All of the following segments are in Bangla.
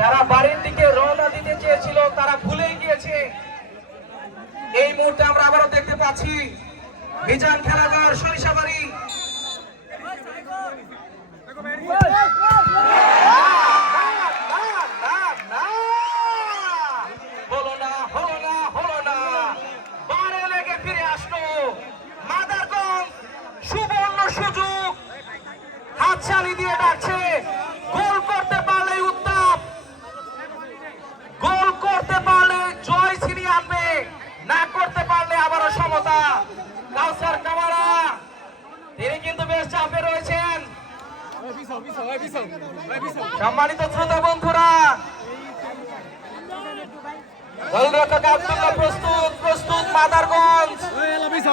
যারা বাড়ির দিকে রওনা দিতে চেয়েছিল তারা ভুলেই গিয়েছে। এই মুহূর্তে আমরা আবারও দেখতে পাচ্ছি মিজান খেলাঘর সরিষাবাড়ি। সুযোগ হাতছানি দিয়ে ডাকছে, গোল করতে পারলে উত্তাপ, গোল করতে পারলে জয় ছিনিয়ে আনবে, না করতে পারলে আবারও সমতা। কাউসার কামারা তিনি কিন্তু বেশ চাপে রয়েছেন। সম্মানিত শ্রোতা বন্ধুরা, গোলরক্ষক আব্দুল্লাহ প্রস্তুত, প্রস্তুত মাদারগঞ্জ।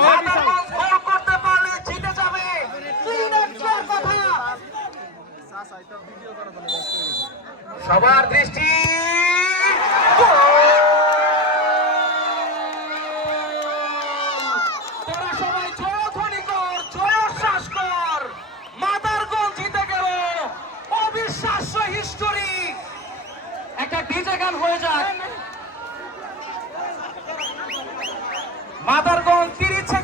মাদারগঞ্জ গোল করতে পারলে জিতে যাবে। সবার দৃষ্টি তোরা সবাই জয়ধ্বনি কর, জয়োচ্ছ্বাস কর। মাদারগঞ্জ জিতে গেল। অবিশ্বাস্য হিস্টোরি। একটা ডিজে গান হয়ে যাক। মাদারগঞ্জ 30